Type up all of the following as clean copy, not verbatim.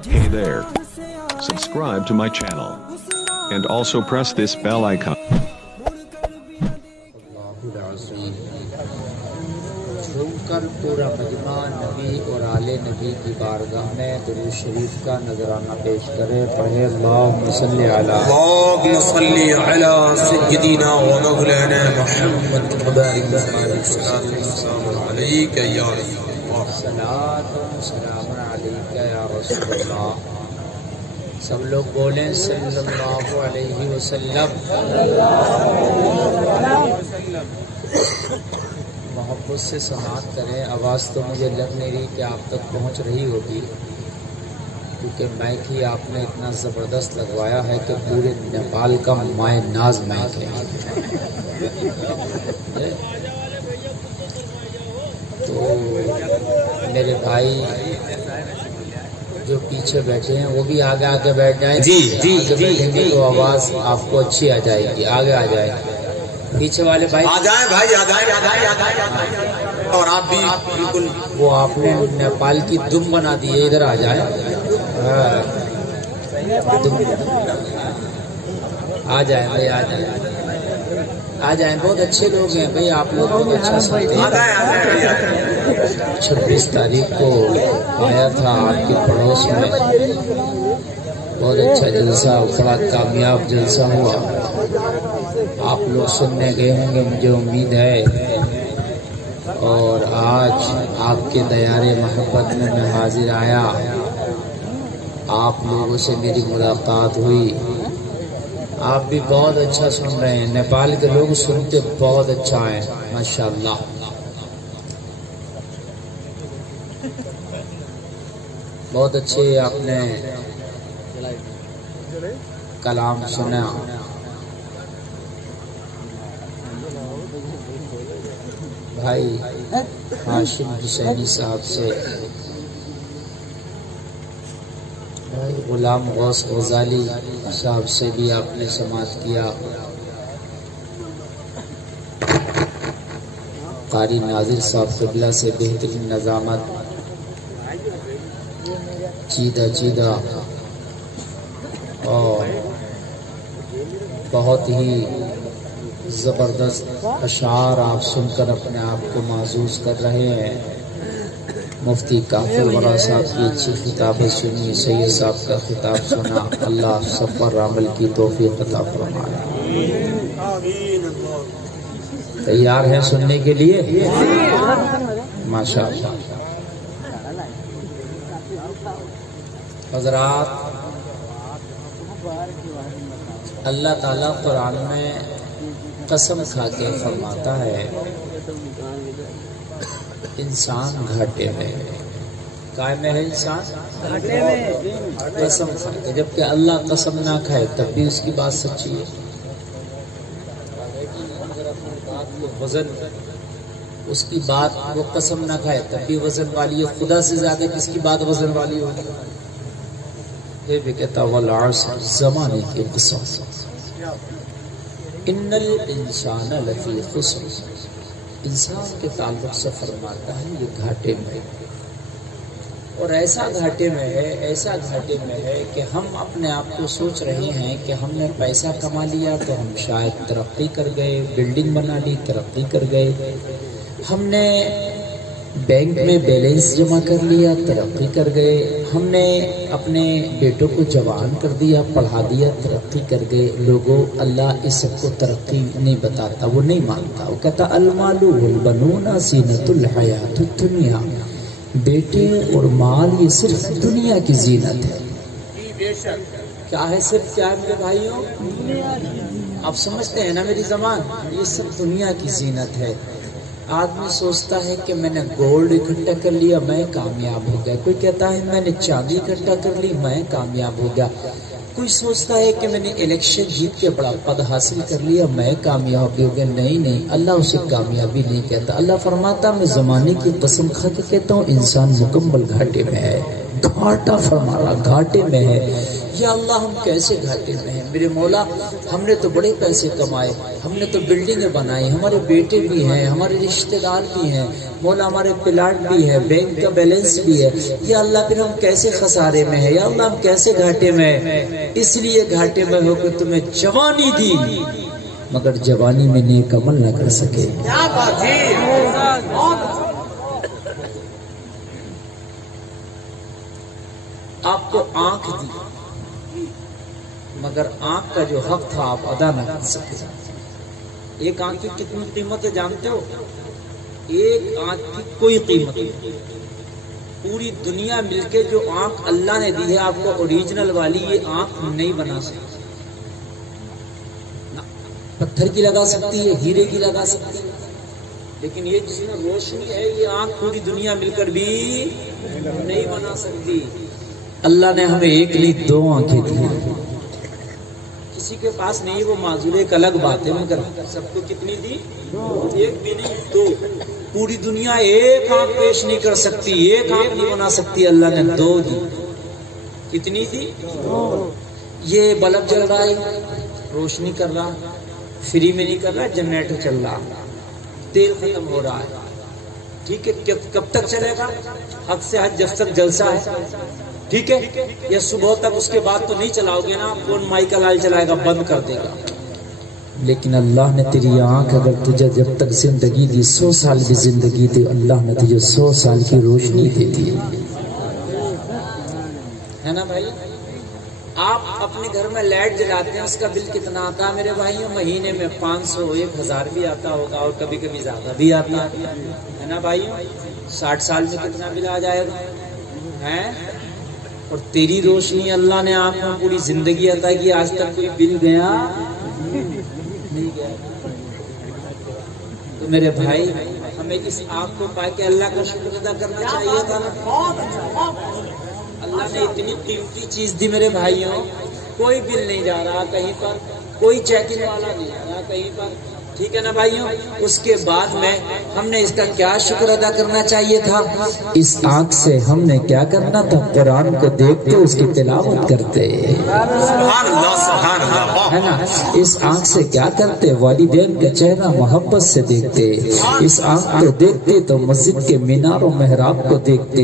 Hey there. Subscribe to my channel. And also press this bell icon. جھوم کر پورا مجمع نبی اور آل نبی کی بارگاہ میں درود شریف کا نذرانہ پیش کرے. پڑھے اللہم صلی علی سیدنا و مولانا محمد مبارک علیک یا رسول اللہ. صلاۃ و سلام علیک یا رسول اللہ. سب لوگ بولیں صلی اللہ علیہ وسلم. محبت سے سماعت کریں. آواز تو مجھے لگ نہیں رہی کہ آپ تک پہنچ رہی ہوگی، کیونکہ مائک ہی آپ نے اتنا زبردست لگوایا ہے کہ پورے نیپال کا مائع ناز مائک ہے. تو میرے بھائی جو پیچھے بیٹھے ہیں وہ بھی آگے آگے بیٹھ جائیں. آگے بیٹھیں گے تو آواز آپ کو اچھی آ جائے گی. آگے آ جائیں. پیچھے والے بھائی آ جائیں بھائی، آ جائیں. اور آپ بھی بالکل وہ آپ نے نیپال کی دم بنا دی ہے. ادھر آ جائیں. آ جائیں بھائی، آ جائیں، آ جائیں. بہت اچھے لوگ ہیں بھائی. آپ لوگ بہت اچھا سنتے ہیں. 26 تاریخ کو آیا تھا آپ کے پڑوس میں. بہت اچھا جلسہ، بڑا کامیاب جلسہ ہوا. آپ لوگ سننے گئے ہوں گے مجھے امید ہے. اور آج آپ کے دیار محبت میں میں حاضر آیا. آپ لوگوں سے میری ملاقات ہوئی. آپ بھی بہت اچھا سن رہے ہیں. نیپال کے لوگ سنتے بہت اچھا ہیں ماشاءاللہ. بہت اچھے آپ نے کلام سنا. بھائی ہاشم حسینی صاحب سے، بھائی غلام غوث غزالی صاحب سے بھی آپ نے سماعت کیا. قاری ناظر صاحب قبلہ سے بہترین نظامت، چیدہ اور بہت ہی زبردست اشعار آپ سن کر اپنے آپ کو محظوظ کر رہے ہیں. مفتی کافر ورا صاحب کی اچھی خطابیں سنی. سید صاحب کا خطاب سنا. اللہ سب پر عمل کی توفیق عطا فرمائے. تیار ہیں سننے کے لیے؟ ماشاءاللہ. حضرات، اللہ تعالیٰ قرآن میں قسم کھا کے فرماتا ہے انسان گھاٹے میں. قائم ہے انسان گھاٹے میں قسم کھا کے. جبکہ اللہ قسم نہ کھائے تب بھی اس کی بات سچی ہے. وزن اس کی بات، وہ قسم نہ کھائے تب بھی وزن والی ہے. خدا سے زیادہ کس کی بات وزن والی ہوگی؟ یہ بھی کہتا والعصر، زمانے کی قسم. ان الانسان لفی خسر. انسان کے تعلق سے فرماتا ہے یہ گھاٹے میں. اور ایسا گھاٹے میں ہے، ایسا گھاٹے میں ہے کہ ہم اپنے آپ کو سوچ رہے ہیں کہ ہم نے پیسہ کما لیا تو ہم شاید ترقی کر گئے، بلڈنگ بنا لی ترقی کر گئے. ہم نے بینک میں بیلنس جمع کر لیا ترقی کر گئے. ہم نے اپنے بیٹوں کو جوان کر دیا، پڑھا دیا ترقی کر گئے. لوگوں، اللہ اس سب کو ترقی نہیں بتاتا، وہ نہیں مانتا. وہ کہتا المال والبنون زینت الحیات الدنیا. بیٹے اور مال یہ صرف دنیا کی زینت ہے. کیا ہے؟ صرف کیا ہے میرے بھائیوں؟ آپ سمجھتے ہیں نا میری زبان؟ یہ سب دنیا کی زینت ہے. آدمی سوچتا ہے کہ میں نے گولڈ اکٹھا کر لیا میں کامیاب ہو گیا. کوئی کہتا ہے میں نے چاندی اکٹھا کر لی میں کامیاب ہو گیا. کوئی سوچتا ہے کہ میں نے الیکشن جیت کے بڑا پد حاصل کر لیا میں کامیاب ہو گیا. نہیں، اللہ اسے کامیابی نہیں کہتا. اللہ فرماتا میں زمانے کی قسم کھا کے کہتا ہوں انسان مکمل گھاٹے میں ہے. گھاٹا فرما رہا، گھاٹے میں ہے۔ یا اللہ ہم کیسے گھاٹے میں ہیں میرے مولا، ہم نے تو بڑے پیسے کمائے، ہم نے تو بلڈنگیں بنائی، ہمارے بیٹے بھی ہیں، ہمارے رشتہ دار بھی ہیں مولا، ہمارے پلاٹ بھی ہے، بینک کا بیلنس بھی ہے۔ یا اللہ پھر ہم کیسے خسارے میں ہیں، یا اللہ ہم کیسے گھاٹے میں ہیں؟ اس لیے گھاٹے میں ہو کہ تمہیں جوانی دی مگر جوانی میں نیک عمل نہ کر سکے۔ آپ کو آنکھ دی مگر آنکھ کا جو حق تھا آپ ادا نہ کر سکے۔ ایک آنکھ کی کتنی قیمت ہے جانتے ہو؟ ایک آنکھ کی کوئی قیمت نہیں۔ پوری دنیا مل کے جو آنکھ اللہ نے دی ہے آپ کو اوریجنل والی، یہ آنکھ نہیں بنا سکتی۔ پتھر کی لگا سکتی ہے، ہیرے کی لگا سکتی ہے، لیکن یہ جس میں روشنی ہے یہ آنکھ پوری دنیا مل کر بھی نہیں بنا سکتی۔ اللہ نے ہمیں ایک نہیں دو آنکھیں دی، کسی کے پاس نہیں وہ معذور، ایک الگ بات ہے، مگر سب کو کتنی دی؟ ایک بھی نہیں دو۔ پوری دنیا ایک آنکھ پیش نہیں کر سکتی، ایک آنکھ نہیں بنا سکتی، اللہ نے دو دی۔ کتنی دی؟ یہ بلب جل رہا ہے، روشنی کر رہا، فری میں نہیں کر رہا، جنریٹر چل رہا، تیل ختم ہو رہا ہے، ٹھیک ہے، کب تک چلے گا؟ حد سے حد جب تک جلسہ ہے، ٹھیک ہے، یا صبح تک، اس کے بعد تو نہیں چلاؤ گے نا، کون مائی کا لال چلائے گا، بند کر دے گا۔ لیکن اللہ نے تیری آنکھ اگر تجھے جب تک زندگی دی، 100 سال کی زندگی دی، اللہ نے تجھے 100 سال کی روشنی دے دی ہے نا بھائی؟ آپ اپنے گھر میں لائٹ جلاتے ہیں، اس کا بل کتنا آتا ہے میرے بھائیوں؟ مہینے میں 500 1000 بھی آتا ہوگا، اور کبھی کبھی زیادہ بھی آتا ہے نا بھائیوں؟ 60 سال میں کتنا بل آ جائے گا ہے؟ اور تیری روشنی اللہ نے آپ کو پوری زندگی عطا کی، آج تک کوئی بل گیا نہیں گیا۔ تو میرے بھائی ہمیں اس آنکھ کو پا کے اللہ کا شکر ادا کرنا چاہیے تھا نا۔ اللہ نے اتنی قیمتی چیز دی میرے بھائیوں، کوئی بل نہیں جا رہا کہیں پر، کوئی چیکنگ والا نہیں جا رہا کہیں پر، ٹھیک ہے نا بھائیوں؟ اس کے بعد میں ہم نے اس کا کیا شکر ادا کرنا چاہیے تھا؟ اس آنکھ سے ہم نے کیا کرنا تھا؟ قرآن کو دیکھتے اس کی تلاوت کرتے، ہے نا؟ اس آنکھ سے کیا کرتے؟ والدین کا چہرہ محبت سے دیکھتے، اس آنکھ کو دیکھتے تو مسجد کے مینار و محراب کو دیکھتے،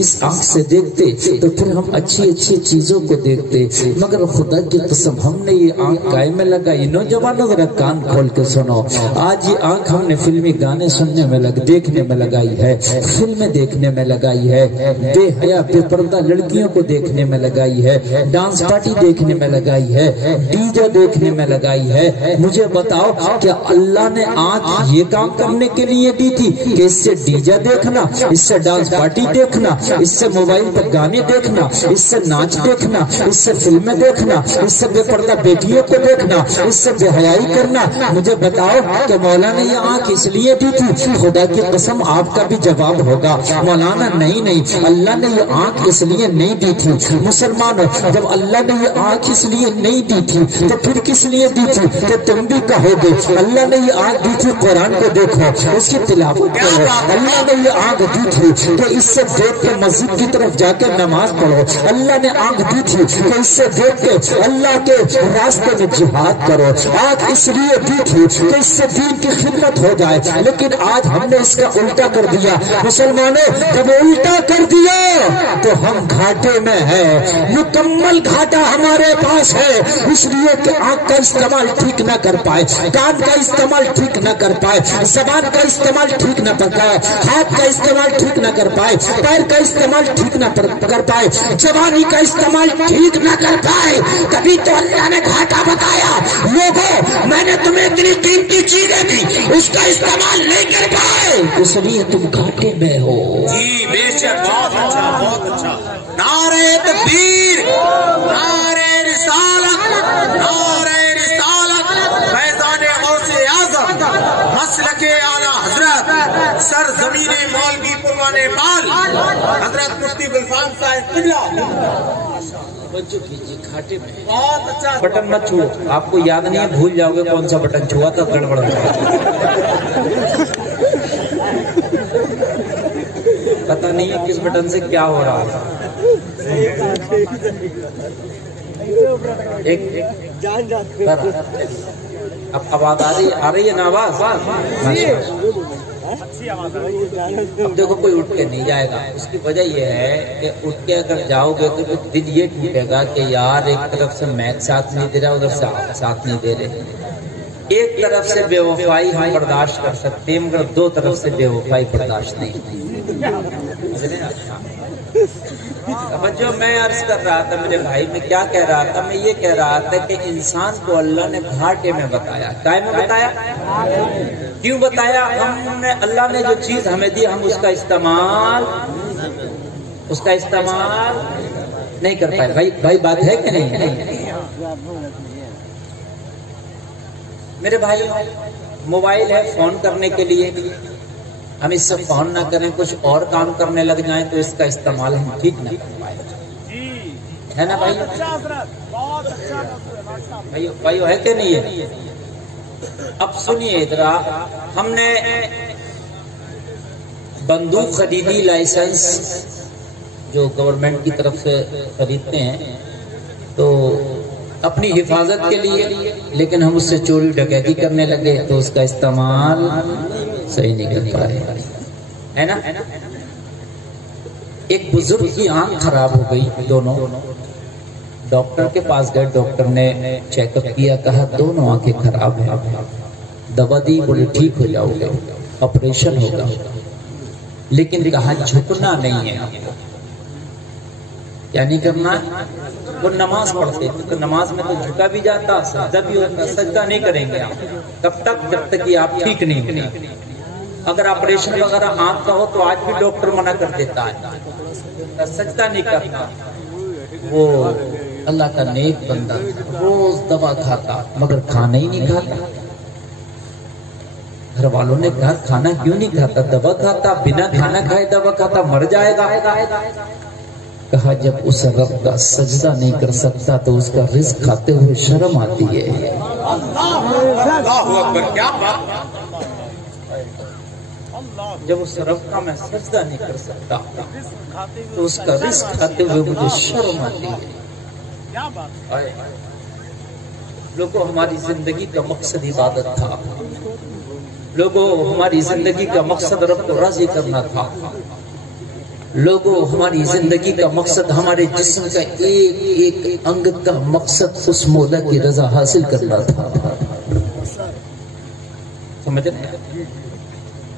اس آنکھ سے دیکھتے تو پھر ہم اچھی اچھی چیزوں کو دیکھتے۔ مگر خدا کی قسم ہم نے یہ آنکھ کائے میں لگائی؟ نوجوانوں ذرا کان کھول کے سنو، آج یہ آنکھ ہم نے فلمی گانے سننے میں دیکھنے میں لگائی ہے، فلمیں دیکھنے میں لگائی ہے، بے حیا بے پردہ لڑکیوں کو دیکھنے میں لگائی ہے، ڈانس پارٹی دیکھنے میں لگائی ہے، ڈی جے دیکھنے میں لگائی ہے۔ مجھے بتاؤ کیا اللہ نے آنکھ یہ کام کرنے کے لیے دی تھی کہ اس سے ڈی جے دیکھنا، اس سے ڈانس پارٹی دیکھنا، اس سے موبائل پر گانے دیکھنا، اس سے ناچ دیکھنا، اس سے فلمیں دیکھنا، اس سے بے پردہ بیٹیوں کو دیکھنا، اس سے بے حیائی کرنا؟ مجھے بتاؤ کہ مولانا یہ آنکھ اس لیے دی تھی؟ خدا کی قسم آپ کا بھی جواب ہوگا مولانا نہیں، اللہ نے یہ آنکھ اس لیے نہیں دی تھی۔ مسلمانوں جب اللہ نے یہ آنکھ اس لیے نہیں دی تھی تو پھر کس لیے دی تھی؟ کہ تم بھی کہو گے اللہ نے یہ آنکھ دی تھی قرآن کو دیکھو، اس کی تلاوت کرو، اللہ نے یہ آنکھ دی تھی کہ اس سے دیکھ کے مسجد کی طرف جا کے نماز پڑھو، اللہ نے آنکھ دی تھی کہ اس سے دیکھ کے اللہ کے راستے میں جہاد کرو، آنکھ اس لیے دی تھی کہ اس سے دین کی خدمت ہو جائے۔ لیکن آج ہم نے اس کا الٹا کر دیا۔ مسلمانوں جب الٹا کر دیا تو ہم گھاٹے میں ہیں، مکمل گھاٹا ہمارے پاس ہے، اس لیے کہ آنکھ کا استعمال ٹھیک نہ کر پائے، کان کا استعمال ٹھیک نہ کر پائے، زبان کا استعمال ٹھیک نہ کر پائے، ہاتھ کا استعمال ٹھیک نہ کر پائے، پیر کا استعمال ٹھیک نہ کر پائے، جوانی کا استعمال ٹھیک نہ کر پائے۔ تبھی تو اللہ نے گھاٹا بتایا، لوگوں میں نے تمہیں اتنی قیمتی چیزیں دی، اس کا استعمال نہیں کر پائے، اس لیے تم گھاٹے میں ہو۔ جی بے شک، بہت اچھا بہت اچھا۔ نعرہ تکبیر، نعرہ رسالت، نعرہ رسالت، فیضان غوث اعظم، مسلک اعلی حضرت سرزمین مولوی پور نیپال حضرت مفتی گلفان صاحب قبلہ۔ گھاٹے میں بہت اچھا۔ بٹن مت چھوڑو، آپ کو یاد نہیں ہے، بھول جاؤ گے کون سا بٹن چھوا تھا، گڑبڑ ہو جائے، پتہ نہیں ہے کس بٹن سے کیا ہو رہا تھا۔ اب آواز آ رہی ہے نا آواز؟ اب دیکھو کوئی اٹھ کے نہیں جائے گا. اس کی وجہ یہ ہے کہ اٹھ کے اگر جاؤ گے تو دل یہ ٹوٹے گا کہ یار ایک طرف سے میں ساتھ نہیں دے رہا، ادھر سے آپ ساتھ نہیں دے رہے. ایک طرف سے بے وفائی ہم برداشت کر سکتے ہیں مگر دو طرف سے بے وفائی برداشت نہیں. جو میں عرض کر رہا تھا میرے بھائی، میں کیا کہہ رہا تھا؟ میں یہ کہہ رہا تھا کہ انسان کو اللہ نے گھاٹے میں بتایا. کیا میں بتایا؟ کیوں بتایا؟ ہم نے اللہ نے جو چیز ہمیں دی ہم اس کا استعمال نہیں کر پائے. بھائی بات ہے کہ نہیں؟ میرے بھائی موبائل ہے فون کرنے کے لیے، ہم اس سے فون نہ کریں کچھ اور کام کرنے لگ جائیں تو اس کا استعمال ہم ٹھیک نہ کر پائے. ہے نا بھائی؟ بھائی ہے کہ نہیں ہے؟ اب سنیے ادھر، ہم نے بندوق خریدی، لائسنس جو گورنمنٹ کی طرف سے خریدتے ہیں تو اپنی حفاظت کے لیے، لیکن ہم اس سے چوری ڈکیتی کرنے لگے تو اس کا استعمال صحیح نہیں کر پائے. ہے نا؟ ایک بزرگ کی آنکھ خراب ہو گئی دونوں، ڈاکٹر کے پاس گئے، ڈاکٹر نے چیک اپ کیا، کہا دونوں آنکھیں خراب ہیں، دوا دی، بولے ٹھیک ہو جاؤ گے، آپریشن ہوگا، لیکن کہا جھکنا نہیں ہے. کیا نہیں کرنا؟ وہ نماز پڑھتے تو نماز میں تو جھکا بھی جاتا، سجدہ بھی ہوتا، سجدہ نہیں کریں گے آپ کب تک؟ جب تک کہ آپ ٹھیک نہیں ہوتے. اگر آپریشن وغیرہ آنکھ کا ہو تو آج بھی ڈاکٹر منع کر دیتا ہے، سجدہ نہیں کرنا. وہ اللہ کا نیک بندہ روز دوا کھاتا مگر کھانا ہی نہیں کھاتا. گھر والوں نے کہا کھانا کیوں نہیں کھاتا؟ دوا کھاتا، بنا کھانا کھائے دوا کھاتا، مر جائے گا. کہا جب اس رب کا سجدہ نہیں کر سکتا تو اس کا رزق کھاتے ہوئے شرم آتی ہے. جب اس رب کا میں سجدہ نہیں کر سکتا تو اس کا رزق کھاتے ہوئے مجھے شرم آتی ہے. لوگوں ہماری زندگی کا مقصد عبادت تھا، لوگوں ہماری زندگی کا مقصد رب کو راضی کرنا تھا، لوگوں ہماری زندگی کا مقصد ہمارے جسم کا ایک ایک انگ کا مقصد اس مولا کی رضا حاصل کرنا تھا. سمجھ رہے ہیں؟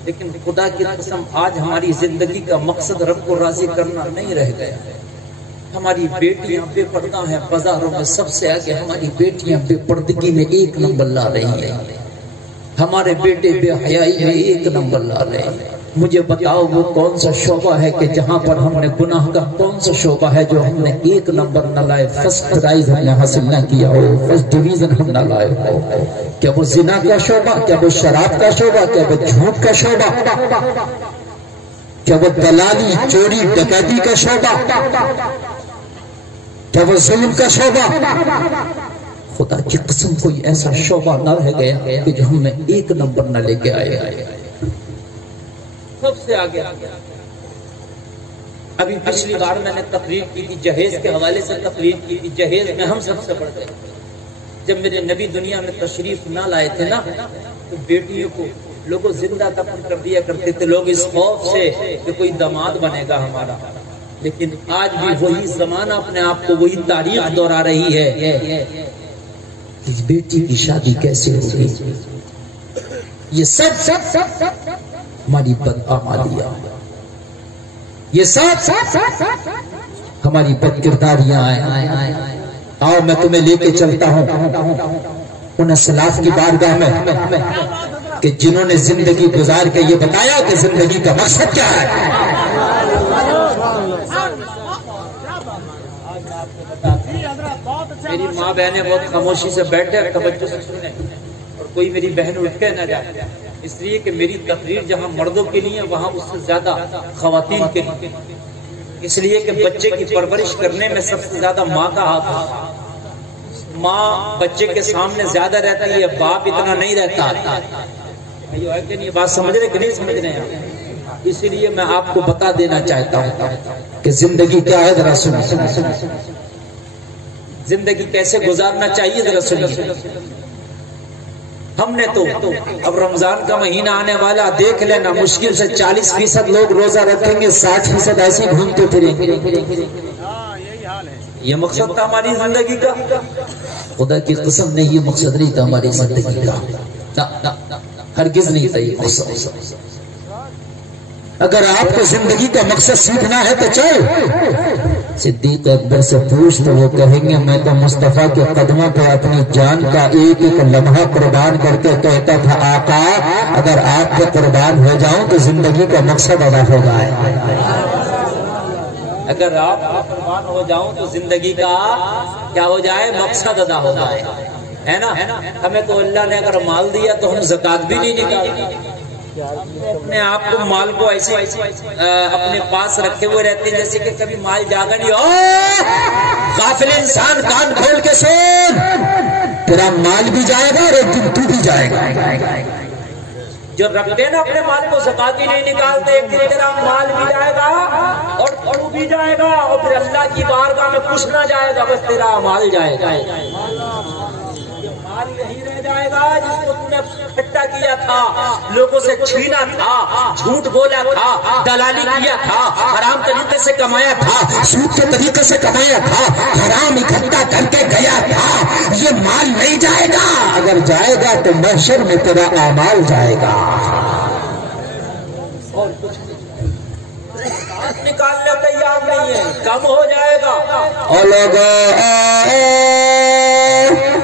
لیکن خدا کی قسم آج ہماری زندگی کا مقصد رب کو راضی کرنا نہیں رہ گیا. ہماری بیٹیاں بے پردہ ہیں، بازاروں میں سب سے آگے ہماری بیٹیاں بے پردگی میں ایک نمبر لا رہی ہیں، ہمارے بیٹے بے حیائی میں ایک نمبر لا رہے ہیں. مجھے بتاؤ وہ کون سا شعبہ ہے کہ جہاں پر ہم نے گناہ کا کون سا شعبہ ہے جو ہم نے ایک نمبر نہ لائے، فرسٹ پرائز ہم نے حاصل نہ کیا ہو، فرسٹ ڈویژن ہم نہ لائے ہو؟ کیا وہ زنا کا شعبہ، کیا وہ شراب کا شعبہ، کیا وہ جھوٹ کا شعبہ، کیا وہ دلالی چوری ڈکیتی کا شعبہ، کیا وہ ظلم کا شعبہ؟ خدا کی قسم کوئی ایسا شعبہ نہ رہ گیا کہ جو ہم نے ایک نمبر نہ لے کے آئے. سب سے آگے. ابھی پچھلی بار میں نے تقریر کی تھی، جہیز کے حوالے سے تقریر کی تھی. جہیز میں ہم سب سے بڑھ گئے. جب میرے نبی دنیا میں تشریف نہ لائے تھے نا تو بیٹیوں کو لوگوں زندہ دفن کر دیا کرتے تھے، لوگ اس خوف سے کہ کوئی داماد بنے گا ہمارا. لیکن آج بھی وہی زمانہ اپنے آپ کو وہی تاریخ دہرا رہی ہے. اس بیٹی کی شادی کیسے ہوگی؟ یہ سب ہماری بدعمالیاں، یہ سب ہماری بد کرداریاں ہیں. آؤ میں تمہیں لے کے چلتا ہوں ان اسلاف کی بارگاہ میں کہ جنہوں نے زندگی گزار کے یہ بتایا کہ زندگی کا مقصد کیا ہے. میری ماں بہنیں بہت خاموشی سے بیٹھے توجہ سے سنیں اور کوئی میری بہن اٹھ کے نہ جائے، اس لیے کہ میری تقریر جہاں مردوں کے لیے وہاں اس سے زیادہ خواتین کے لیے. اس لیے کہ بچے کی پرورش کرنے میں سب سے زیادہ ماں کا ہاتھ ہے. ماں بچے کے سامنے زیادہ رہتی ہے، باپ اتنا نہیں رہتا. بات سمجھ رہے کہ نہیں سمجھ رہے ہیں؟ اس لیے میں آپ کو بتا دینا چاہتا ہوں کہ زندگی کیا ہے، ذرا سنیے، زندگی کیسے گزارنا چاہیے ذرا سنیے۔ ہم نے تو اب رمضان کا مہینہ آنے والا، دیکھ لینا مشکل سے 40% لوگ روزہ رکھیں گے، 60% ایسے گھومتے پھریں گے۔ یہ مقصد تھا ہماری زندگی کا؟ خدا کی قسم نہیں، یہ مقصد نہیں تھا ہماری زندگی کا، ہرگز نہیں تھا یہ مقصد۔ اگر آپ کو زندگی کا مقصد سیکھنا ہے تو چل صدیق اکبر سے پوچھ، تو وہ کہیں گے میں تو مصطفیٰ کے قدموں پہ اپنی جان کا ایک ایک لمحہ قربان کر کے کہتا تھا آقا اگر آپ پہ قربان ہو جاؤں تو زندگی کا مقصد ادا ہو جائے۔ اگر آپ قربان ہو جاؤں تو زندگی کا کیا ہو جائے؟ مقصد ادا ہو جائے، ہے نا؟ ہمیں تو اللہ نے اگر مال دیا تو ہم زکات بھی نہیں نکالتے، اپنے آپ کو مال کو ایسے اپنے پاس رکھے ہوئے رہتے ہیں جیسے کہ کبھی مال جاگا نہیں ہو۔ غافل انسان کان کھول کے سن، تیرا مال بھی جائے گا اور ایک دن تو بھی جائے گا۔ جو رکھتے ہیں نا اپنے مال کو زکات ہی نہیں نکالتے، ایک دن تیرا مال بھی جائے گا اور تو بھی جائے گا، اور پھر اللہ کی بارگاہ میں کچھ نہ جائے گا، بس تیرا مال جائے گا۔ مال یہی رہ جائے گا جس کو تم نے اکٹھا کیا تھا، لوگوں سے چھینا تھا، جھوٹ بولا تھا، دلالی کیا تھا، حرام طریقے سے کمایا تھا، سود کے طریقے سے کمایا تھا، حرام اکٹھا کر کے گیا تھا، یہ مال نہیں جائے گا۔ اگر جائے گا تو محشر میں تیرا اعمال جائے گا، اور کچھ نکالنے تیار نہیں ہے، کم ہو جائے گا۔ اور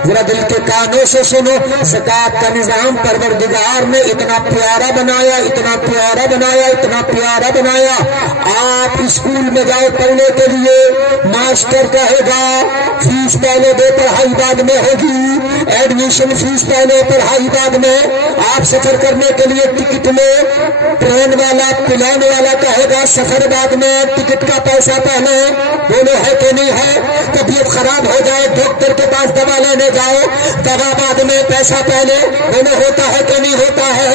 ذرا دل کے کانوں سے سنو، زکات کا نظام پروردگار نے اتنا پیارا بنایا، اتنا پیارا بنایا، اتنا پیارا بنایا۔ آپ اسکول میں جائے پڑھنے کے لیے، ماسٹر کہے گا فیس پہلے دے پڑھائی بعد میں ہوگی، ایڈمیشن فیس پہلے پڑھائی بعد میں۔ آپ سفر کرنے کے لیے ٹکٹ میں ٹرین والا پلان والا کہے گا سفر بعد میں، ٹکٹ کا پیسہ پہلے۔ بولو ہے کہ نہیں ہے؟ طبیعت خراب ہو جائے ڈاکٹر کے پاس دوا لینے جاؤ، دوا بعد میں پیسہ پہلے۔ بولو ہوتا ہے کہ نہیں ہوتا ہے؟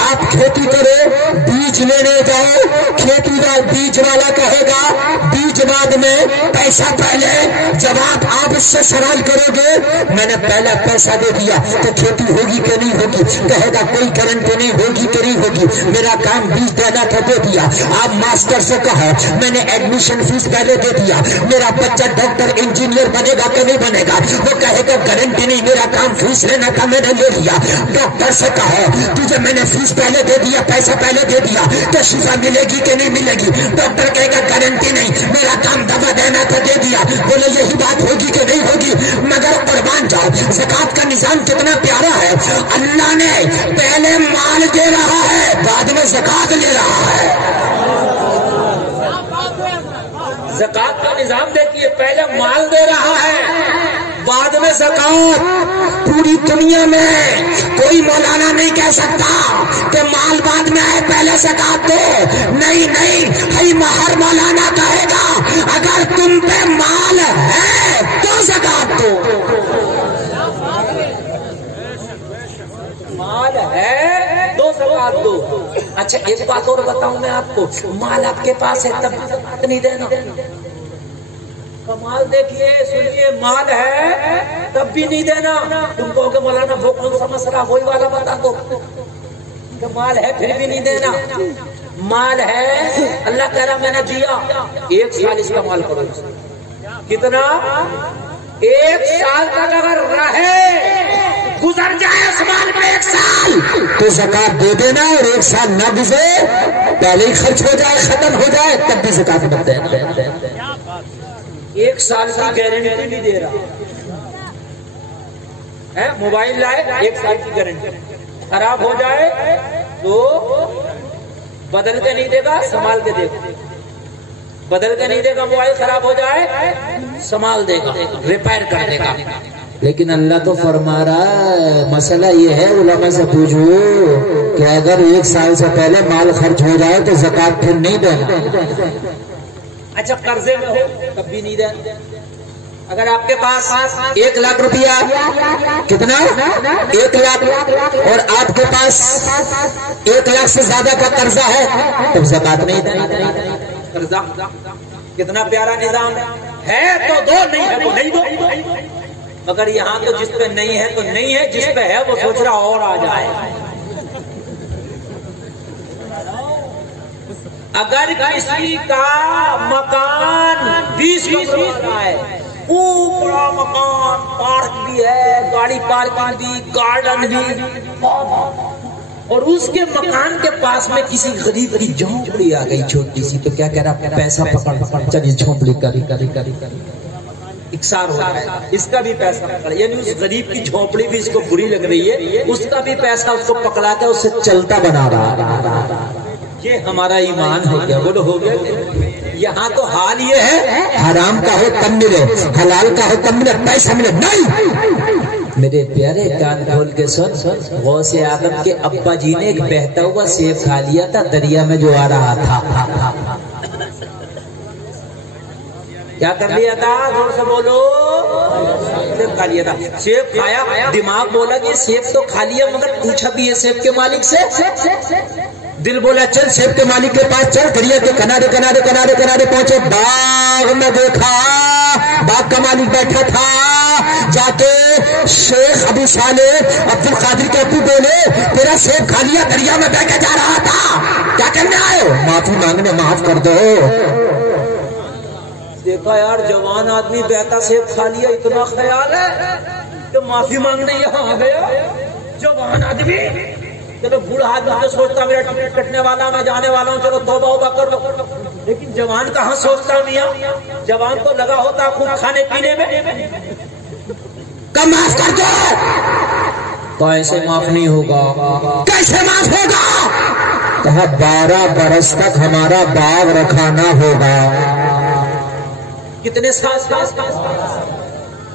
آپ کھیتی کرو، بیج لینے جاؤ، کھیتی بیج والا کہے گا بیج بعد میں پیسہ پہلے۔ جب آپ اس سے سوال کرو گے میں نے پہلا پیسہ دے دیا تو کھیتی ہوگی کہ نہیں ہوگی؟ کہے گا کوئی گارنٹی نہیں ہوگی کہ نہیں ہوگی، میرا کام بیج دینا تھا دے دیا۔ آپ ماسٹر سے کہا میں نے ایڈمیشن فیس پہلے دے دیا، میرا بچہ ڈاکٹر انجینئر بنے گا کہ نہیں بنے گا؟ وہ کہے گا گارنٹی نہیں، میرا کام فیس لینا تھا میں نے لے لیا۔ ڈاکٹر سے کہا تجھے میں نے فیس پہلے دے دیا، پیسہ پہلے دے دیا، تو شفا ملے گی کہ نہیں ملے گی؟ ڈاکٹر کہے گا گارنٹی نہیں، میرا کام دوا دینا تھا دے دیا۔ بولے یہی بات ہوگی کہ نہیں ہوگی؟ مگر قربان جاؤ زکات کا نظام کتنا پیارا ہے، اللہ نے پہلے مال دے رہا ہے بعد میں زکات لے رہا ہے۔ زکات کا نظام دیکھیے، پہلے مال دے رہا ہے بعد میں زکات۔ پوری دنیا میں کوئی مولانا نہیں کہہ سکتا کہ مال بعد میں آئے پہلے زکات دو، نہیں نہیں، ہر مولانا کہے گا اگر تم پہ مال ہے تو زکات دو، مال ہے تو زکات دو۔ اچھا ایک بات اور بتاؤں میں آپ کو، مال آپ کے پاس ہے تب زکات نہیں دینا۔ کمال دیکھیے سنیے، مال ہے تب بھی نہیں دینا۔ تم کہو کہ مولانا وہ کون سا مسئلہ، وہی والا بتا دو کہ مال ہے پھر بھی نہیں دینا۔ مال ہے اللہ کہہ رہا میں نے دیا، 1 سال استعمال کرو۔ کتنا؟ 1 سال تک اگر رہے، گزر جائے اس مال میں 1 سال تو زکات دے دینا، اور 1 سال نہ گزرے پہلے ہی خرچ ہو جائے ختم ہو جائے تب بھی زکات مت دینا۔ 1 سال کی گارنٹی نہیں دے رہا ہے، موبائل لائے 1 سال کی گارنٹی، خراب ہو جائے تو بدل کے نہیں دے گا، سنبھال کے دے گا، بدل کے نہیں دے گا، موبائل خراب ہو جائے سنبھال دے گا، ریپائر کر دے گا۔ لیکن اللہ تو فرما رہا ہے، مسئلہ یہ ہے علماء سے پوچھو کہ اگر 1 سال سے پہلے مال خرچ ہو جائے تو زکات پھر نہیں دینا۔ اچھا قرضے میں ہو تب بھی نہیں دینا، اگر آپ کے پاس 1 لاکھ روپیہ، کتنا 1 لاکھ، اور آپ کے پاس 1 لاکھ سے زیادہ کا قرضہ ہے تو زکات نہیں دینی۔ قرضہ کتنا پیارا نظام ہے، تو دو، نہیں ہے تو نہیں دو۔ مگر یہاں تو جس پہ نہیں ہے تو نہیں ہے، جس پہ ہے وہ سوچ رہا اور آ جائے۔ اگر کسی کا مکان 20 کروڑ کا ہے، پورا مکان، پارک بھی ہے، گاڑی پارکنگ بھی، گارڈن بھی، اور اس کے مکان کے پاس میں کسی غریب کی جھونپڑی آ گئی چھوٹی سی، تو کیا کہہ رہا، پیسہ پکڑ چلیے جھونپڑی کری اکثار ہو رہا ہے، اس کا بھی پیسہ پکڑ، یعنی اس غریب کی جھونپڑی بھی اس کو بری لگ رہی ہے، اس کا بھی پیسہ اس کو پکڑا کے اسے چلتا بنا رہا۔ یہ ہمارا ایمان ہے کیا؟ بولو ہو گیا؟ یہاں تو حال یہ ہے، حرام کا ہو تب ملے، حلال کا ہو تب ملے، پیسہ ملے نہیں۔ میرے پیارے کان کھول کے سن، غوث اعظم کے ابا جی نے ایک بہتا ہوا سیب کھا لیا تھا دریا میں جو آ رہا تھا۔ کیا کر لیا تھا؟ زور سے بولو۔ سیب کھا لیا تھا، سیب کھایا، دماغ بولا کہ سیب تو کھا لیا، مگر پوچھا بھی ہے سیب کے مالک سے؟ دل بولا چل سیب کے مالک کے پاس چل، دریا کے کنارے کنارے کنارے کنارے پہنچے، باغ میں دیکھا باغ کا مالک بیٹھا تھا، جا کے شیخ ابو صالح عبد القادر کے ابو بولے تیرا سیب کھا لیا، دریا میں بہ کے جا رہا تھا، کیا کرنے آئے ہو؟ معافی مانگنے، معاف کر دو۔ دیکھا یار جوان آدمی بہتا سیب کھا لیا، اتنا خیال ہے کہ معافی مانگنے یہاں آ گیا جوان آدمی۔ چلو بوڑھا آدمی تو سوچتا میرا ٹکٹ کٹنے والا، میں جانے والا ہوں، چلو توبہ اوبہ کر لو، لیکن جوان کہاں سوچتا میاں؟ جوان تو لگا ہوتا خوب کھانے پینے میں۔ کب معاف کر دو؟ تو ایسے معاف نہیں ہوگا۔ کیسے معاف ہوگا؟ کہا 12 برس تک ہمارا باغ رکھانا ہوگا۔ کتنے سال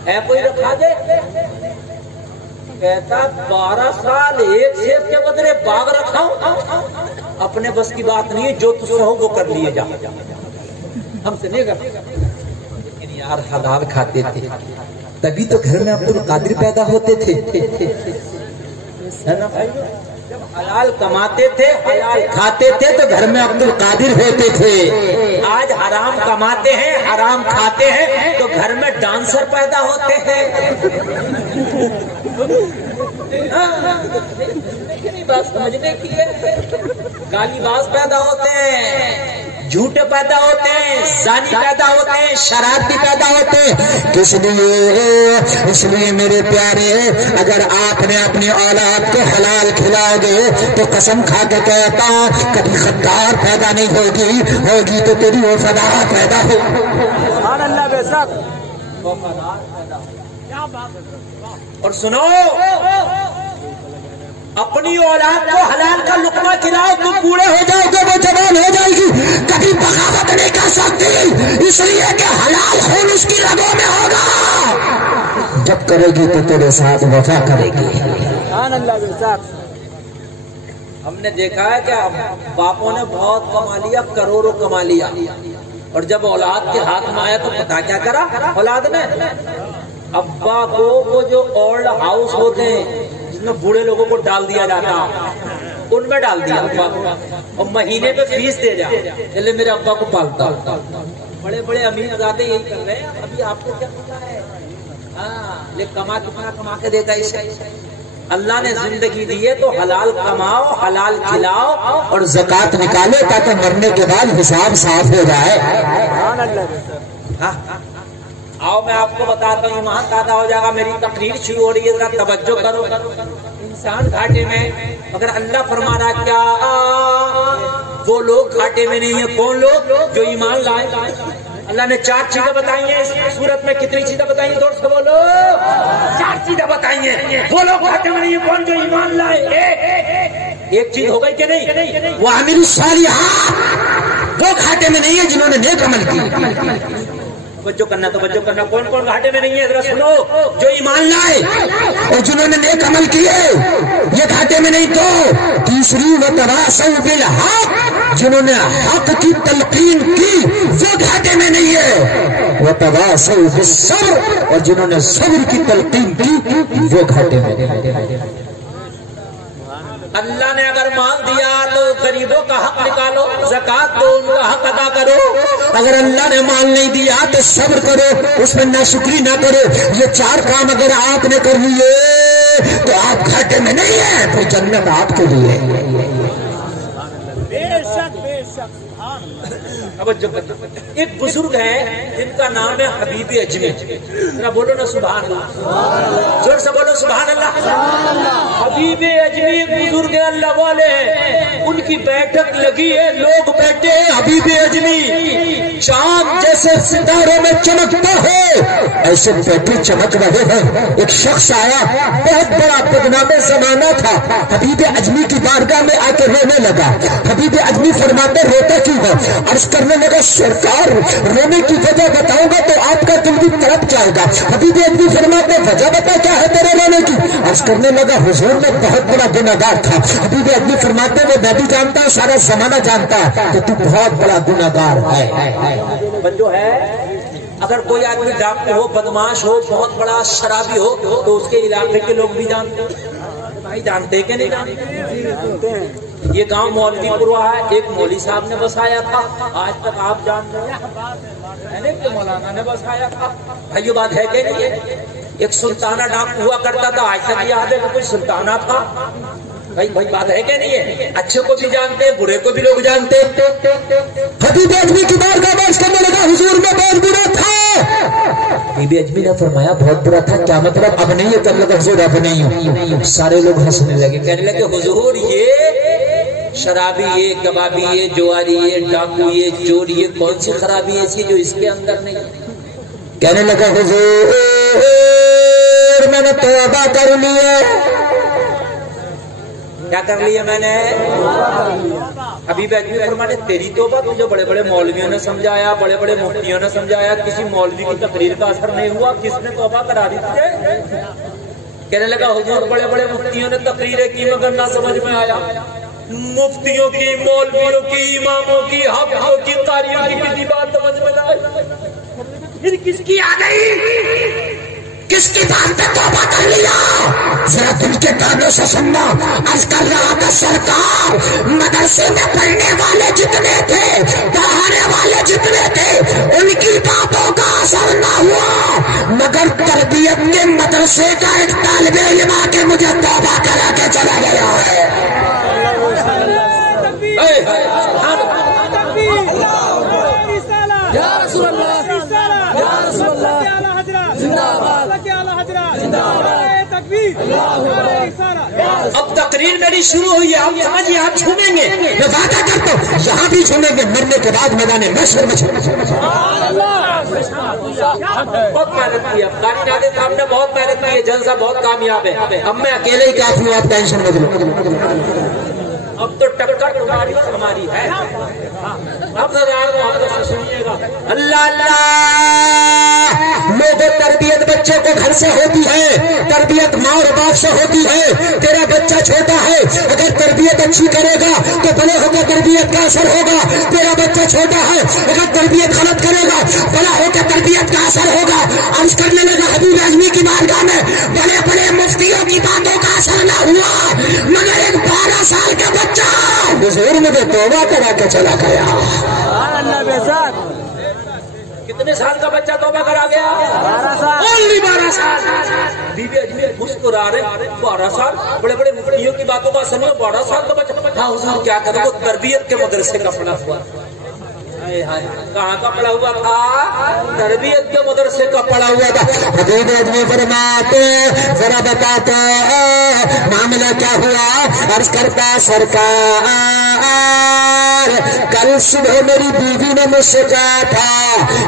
ہے کوئی رکھا دے؟ کہتا 12 سال ایک سیب کے بدلے باغ رکھاؤں، اپنے بس کی بات نہیں ہے، جو تو سہو وہ کر لیے جا، ہم سے نہیں کرتے۔ لیکن یار حلال کھاتے تھے تبھی تو گھر میں عبد القادر پیدا ہوتے تھے، ہے نا بھائی؟ جب حلال کماتے تھے، حلال کھاتے تھے تو گھر میں عبد القادر ہوتے تھے۔ آج حرام کماتے ہیں، حرام کھاتے ہیں تو گھر میں ڈانسر پیدا ہوتے ہیں۔ بات سمجھنے کی ہے، گالی باز پیدا ہوتے ہیں، جھوٹے پیدا ہوتے ہیں، زانی پیدا ہوتے ہیں، شرارتی پیدا ہوتے ہیں۔ اس لیے میرے پیارے، اگر آپ نے اپنی اولاد کو حلال کھلاؤ گے تو قسم کھا کے کہتا ہوں کبھی غدار پیدا نہیں ہوگی تو تیری وفادار پیدا ہو۔ سبحان اللہ بے شک وفادار پیدا ہو۔ کیا بات ہے؟ اور سنو، اپنی اولاد کو حلال کا لقمہ کھلاؤ، تم بوڑھے ہو جاؤ گے وہ جوان ہو جائے گی، کبھی بغاوت نہیں کر سکتی، اس لیے کہ حلال خون اس کی رگوں میں ہوگا۔ جب کرے گی تو تیرے ساتھ وفا کرے گی۔ سبحان اللہ کے ساتھ ہم نے دیکھا ہے کہ باپوں نے بہت کما لیا، کروڑوں کما لیا، اور جب اولاد کے ہاتھ میں آیا تو پتا کیا کرا اولاد نے؟ ابا کو وہ جو اولڈ ہاؤس ہوتے ہیں جس میں بوڑھے لوگوں کو ڈال دیا جاتا، ان میں ڈال دیا ابا کو، اور مہینے پہ فیس دے جا، چلے میرے ابا کو پالتا۔ بڑے بڑے امیر زادے یہی کر رہے ہیں۔ ابھی آپ کو کیا پتا ہے؟ ہاں، لیکن کما کے دیتا اسے۔ اللہ نے زندگی دی ہے تو حلال کماؤ، حلال کھلاؤ اور زکات نکالے تاکہ مرنے کے بعد حساب صاف ہو جائے۔ آؤ میں آپ کو بتاتا ہوں، ایمان پیدا ہو جائے گا۔ میری تقریر شروع ہو رہی ہے، ذرا توجہ کرو۔ انسان گھاٹے میں، مگر اللہ فرما رہا کیا وہ لوگ گھاٹے میں نہیں ہیں؟ کون لوگ؟ جو ایمان لائے۔ اللہ نے 4 چیزیں بتائی ہیں اس صورت میں۔ کتنی چیزیں بتائی ہیں؟ دوست بولو، 4 چیزیں بتائی ہیں۔ وہ لوگ گھاٹے میں نہیں ہیں کون؟ جو ایمان لائے۔ ایک چیز ہو گئی کہ نہیں؟ وہ عامل الصالحات، وہ گھاٹے میں نہیں ہے جنہوں نے نیک عمل کی۔ توجہ کرنا کون کون گھاٹے میں نہیں ہے ذرا سنو. جو ایمان لائے اور جنہوں نے نیک عمل کیے یہ گھاٹے میں نہیں. تو تیسری وتواصوا بالحق, جنہوں نے حق کی تلقین کی وہ گھاٹے میں نہیں ہے. وتواصوا بالصبر, اور جنہوں نے صبر کی تلقین کی وہ گھاٹے میں نہیں ہے. اللہ نے اگر مال دیا تو غریبوں کا حق نکالو, زکات دو, ان کا حق ادا کرو. اگر اللہ نے مال نہیں دیا تو صبر کرو, اس میں ناشکری نہ کرو. یہ 4 کام اگر آپ نے کر لیے تو آپ گھاٹے میں نہیں ہیں, پھر جنت آپ کے لیے. ایک بزرگ ہے جن کا نام ہے حبیب اجمی. ذرا بولو نا سبحان اللہ, زور سے بولو سبحان اللہ. حبیب اجمی ایک بزرگ ہے, اللہ والے ہیں, ان کی بیٹھک لگی ہے, لوگ بیٹھے ہیں. حبیب اجمی چاند جیسے ستاروں میں چمکتا ہے ایسے بیٹھے چمک رہے ہیں. ایک شخص آیا, بہت بڑا بدنام زمانہ تھا, حبیب اجمی کی بارگاہ میں آ کے رونے لگا. حبیب اجمی فرماتے روتا کیوں ہے؟ عرض کرنے لگا سرکار رونے کی وجہ بتاؤں گا تو آپ کا دل بھی تڑپ جائے گا. حبیب اجمی فرماتے وجہ بتا کیا ہے تیرے رونے کی؟ عرض کرنے لگا حضور میں بہت بڑا گناہگار تھا. حبیب اجمی فرماتے وہ میں بھی جانتا ہوں, سارا زمانہ جانتا ہے کہ تو بہت بڑا گناہگار ہے. جو ہے اگر کوئی آدمی ڈاکو ہو, بدماش ہو, بہت بڑا شرابی ہو تو اس کے علاقے کے لوگ بھی جانتے ہیں. بھائی جانتے کہ نہیں جانتے؟ یہ گاؤں مولوی پورا ہے, ایک مولوی صاحب نے بسایا تھا, آج تک آپ جانتے ہیں کہ مولانا نے بسایا تھا. بھائی یہ بات ہے کہ نہیں ہے؟ ایک سلطانہ ڈاکو ہوا کرتا تھا, آج تک یاد ہے کہ کوئی سلطانہ تھا. بھائی بات ہے کہ نہیں ہے؟ اچھے کو بھی جانتے ہیں, برے کو بھی لوگ جانتے. حبیب اجمی کی بارگاہ میں عرض کرنے لگا حضور میں بہت برا تھا. حبیب اجمی نے فرمایا بہت برا تھا, کیا مطلب؟ اب نہیں ہے. کرنے لگا حضور اب نہیں ہوں. سارے لوگ ہنسنے لگے, کہنے لگے حضور یہ شرابی, یہ کبابی, یہ جواری, یہ ڈاکو, یہ چور, یہ کون سی خرابی ایسی جو اس کے اندر نہیں؟ کہنے لگا حضور میں نے توبہ کر لی ہے. کیا کر لیا میں نے؟ حبیب اجمی فرماتے تیری توبہ تجھے بڑے بڑے مولویوں نے سمجھایا, بڑے بڑے مفتیوں نے سمجھایا, کسی مولوی کی تقریر کا اثر نہیں ہوا. کس نے توبہ کرا دی تجھے؟ کہنے لگا حضور بڑے بڑے مفتیوں نے تقریریں کی مگر نہ سمجھ میں آیا. مفتیوں کی, مولویوں کی, اماموں کی, حافظوں کی, قاریوں کی کسی بات سمجھ میں نہ آئی. پھر کس کی آ گئی؟ کس کی بات پہ توبہ کر لیا؟ ذرا دل کے کانوں سے سننا. عرض کر رہا تھا سرکار مدرسے میں پڑھنے والے جتنے تھے, پڑھانے والے جتنے تھے, ان کی باتوں کا اثر نہ ہوا مگر تربیت کے مدرسے کا ایک طالب علم آ کے مجھے توبہ کرا کے چلا گیا ہے. یا رسول اللہ, یا رسول اللہ, اب تقریر میری شروع ہوئی ہے, آپ سمجھیے آپ جھومیں گے. میں وعدہ کرتا ہوں یہاں بھی جھومیں گے, مرنے کے بعد میدان محشر میں جھومیں. بہت محنت کی ہے, قاری نادر صاحب نے بہت محنت کی ہے, جلسہ بہت کامیاب ہے. اب میں اکیلے ہی کافی ہوں, آپ ٹینشن مت لو. اب تو ٹکر تمہاری ہماری ہے. اب سنیے گا. اللہ اللہ, لوگوں تربیت بچے کو گھر سے ہوتی ہے, تربیت ماں اور باپ سے ہوتی ہے. تیرا بچہ چھوٹا ہے, اگر تربیت اچھی کرے گا تو بڑے ہو کر تربیت کا اثر ہوگا. تیرا بچہ چھوٹا ہے, اگر تربیت غلط کرے گا بڑا ہو کر تربیت کا اثر ہوگا. عرض کرنے لگا حبیب اجمی کی بارگاہ میں بڑے بڑے مفتیوں کی باتوں کا اثر نہ ہوا مگر ایک 12 سال کا بچہ حضور مجھے توبہ کرا کے چلا گیا. کتنے سال کا بچہ توبہ کرا گیا؟ 12 سال. بی بی اجمی مسکرا رہے, 12 سال, بڑے بڑے مفتیوں کی باتوں کا اثر 12 سال کا بچہ. ہاں حضور کیا کرے, وہ تربیت کے مدرسے کا پڑھا ہوا. کہاں کا پڑھا ہوا تھا؟ تربیت کے مدرسے کا پڑھا ہوا تھا. حبیب اجمی فرماتے ذرا بتاتے معاملہ کیا ہوا؟ عرض کرتا سرکار کل صبح میری بیوی نے مجھ سے کہا تھا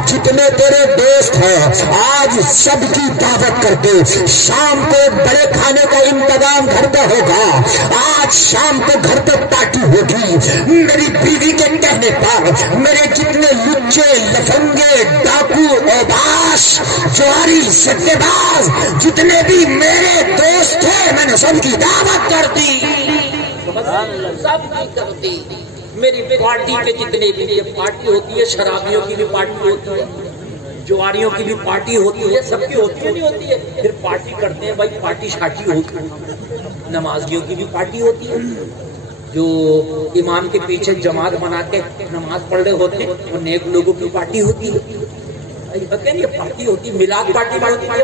جتنے تیرے دوست ہیں آج سب کی دعوت کر دے, شام کو بڑے کھانے کا انتظام گھر پہ ہوگا, آج شام کو گھر پہ پارٹی ہوگی. میری بیوی کے کہنے پر میرے جتنے لچے لفنگے ڈاکو اوباش جواری سٹے باز جتنے بھی میرے دوست تھے میں نے سب کی دعوت کر دی، سب کی کر دی۔ میری پارٹی کے جتنے بھی یہ پارٹی ہوتی ہے، شرابیوں کی بھی پارٹی ہوتی ہے، جواریوں کی بھی پارٹی ہوتی ہے، سب کی ہوتی ہے نہیں ہوتی ہے؟ پھر پارٹی کرتے ہیں بھائی، پارٹی شارٹی ہوتی ہے۔ نمازیوں کی بھی پارٹی ہوتی ہے، جو امام کے پیچھے جماعت بنا کے نماز پڑھ رہے ہوتے ہیں، وہ نیک لوگوں کی پارٹی ہوتی ہے۔ یہ پارٹی ہوتی، میلاد پارٹی ہوتی ہے،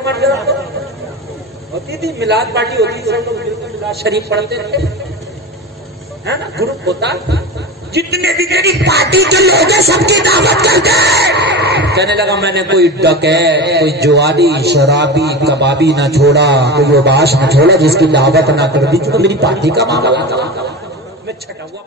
ہوتی تھی میلاد پارٹی ہوتی ہے، سب لوگ میلاد شریف پڑھتے رہتے ہے نا، گروپ ہوتا۔ جتنے بھی تیری پارٹی کے لوگ ہیں سب کی دعوت کر دے۔ کہنے لگا میں نے کوئی ڈکیت، کوئی جواری، شرابی، کبابی نہ چھوڑا، کوئی باش نہ چھوڑا جس کی دعوت نہ کر دی، تو میری پارٹی کا معاملہ تھا۔ میں چھٹا ہوا